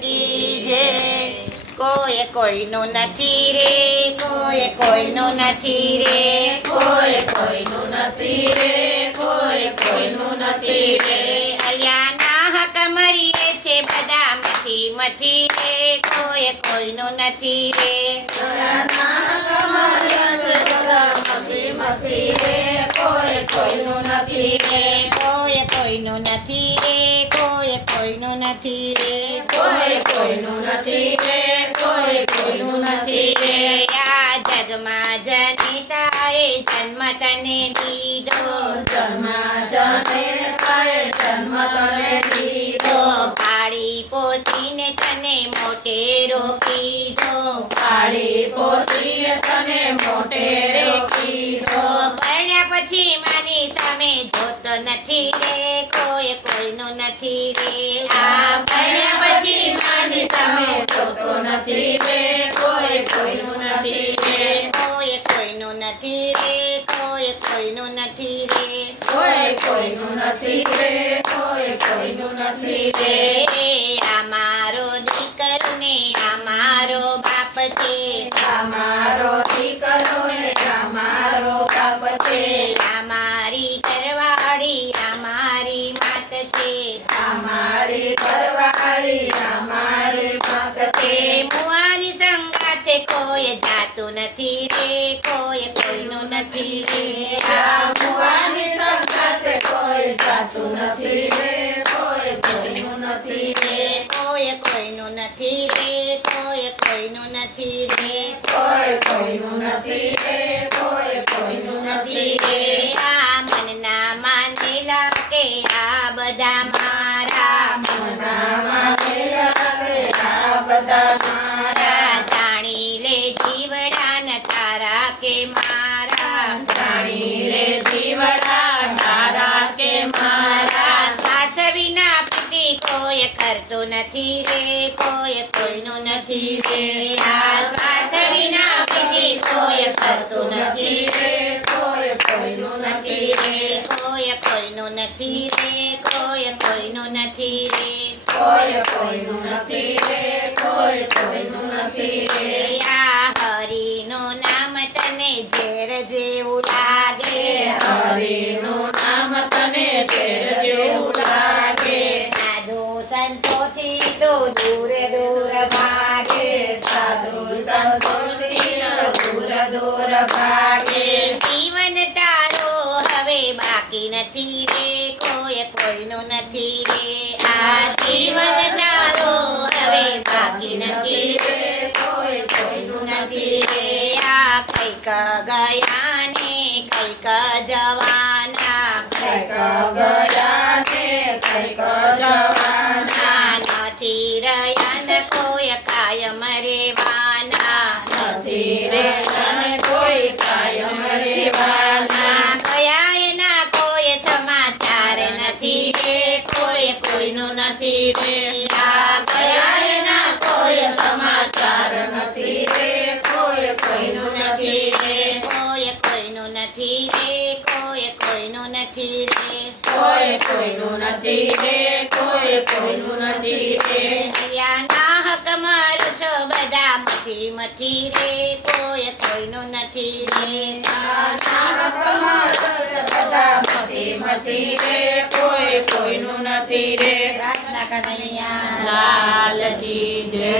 કી જય. કોઈ કોઈનું નથી રે, કોઈ કોઈનું નથી રે, કોઈ કોઈનું નથી રે, કોઈ કોઈનું નથી રે. અલ્યાના હક મરીએ છે બધા મથી મથી રે, કોઈ કોઈનું નથી રે. નાના કમરિયા છે બધા મતી મતી રે, કોઈ કોઈનું નથી રે. કોઈ કોઈનું નથી રે, કોઈ કોઈનું નથી રે, કોઈ કોઈનું નથી રે, કોઈ કોઈનું નથી રે. આ જગમાં જનિતાએ જન્મ તને દીધો, જન્માજનેતાએ જન્મ તને દીધો. પાળી પોસીને તને મોટેરો કીધો, પાળી પોસીને તને મોટેરો કીધો. પરણ્યા પછી મારી સામે જોતો નથી રે, કોઈ કોઈનું નથી રે. આ ભણ્યા પછી મારી સામે જોતો નથી રે, કોઈ કોઈનું નથી રે. કોઈ કોઈનું નથી રે, કોઈ કોઈનું નથી રે. કોઈ કોઈનું નથી રે, કોઈ કોઈનું નથી રે. આ મારો દીકરો ને આ મારો બાપ છે, આ મારો દીકરો ને આ મારો બાપ છે. આ મારી ઘરવાળી આ મારી માત છે, આ મારી ઘરવાળી આ મારી માત છે. મુવાની સંગાથે કોઈ જાતું નથી રે, કોઈ કોઈનું નથી રે. આ મુવાની સંગાથે કોઈ જાતું નથી રે, કોઈ કોઈનું નથી રે. કોઈ કોઈનું નથી રે, કોઈ કોઈનું નથી રે. કોઈ કોઈનું નથી રે, કોઈ કોઈનું નથી રે. આ મનના માનેલા કે આ બધા મારા, મનામાં મેળા છે આ બધા મારા. જાણી લે જીવડા ન તારા કે મારા, જાણી લે જીવડા તારા કે મારા. સ્વાર્થ વિના પ્રીતિ કોઈ કરતો નથી રે, કોઈ કોઈનું નથી રે. આ સ્વાર્થ વિના પ્રીતિ કોઈ કરતું નથી રે, કોઈ કોઈનું નથી રે. કોઈ કોઈનું નથી રે, કોઈ કોઈનું નથી રે. કોઈ કોઈનું નથી રે, કોઈ કોઈનું નથી રે. આ હરિનું નામ તને ઝેર જેવું લાગે, હરિનું નામ તને ઝેર જેવું લાગે. સાધુ સંતોથી તો દૂર દૂર ભાગે, સાધુ સંતોથી દૂર દૂર ભાગે. જીવન તારો હવે બાકી નથી રે, કોઈ કોઈનું નથી રે. આ જીવન તારો હવે બાકી નથી રે, કોઈ કોઈનું નથી રે. આ કઈક ગયા ને કઈક જવાના, કઈક ગયા ને કઈક જવાના. નથી રહ્યા ને કોઈ કાયમ રેવાના, નથી રે અને કોઈ કાયમ રેવાના. ગયા એના કોઈ સમાચાર નથી રે, કોઈ કોઈનું નથી રે. આ ગયા એના કોઈ સમાચાર નથી રે, કોઈ કોઈનું નથી રે. કોઈ કોઈનું નથી રે, કોઈ કોઈનું નથી રે. કોઈ કોઈનું નથી રે, કોઈ કોઈનું નથી રે. ના હક મારું છો બધા મથી મથી રે, કોઈ કોઈનું નથી રે. નાના કમારો છે બધા મતી મતી રે, કોઈ કોઈનું નથી રે. કૃષ્ણ કનૈયા લાલ કી જય.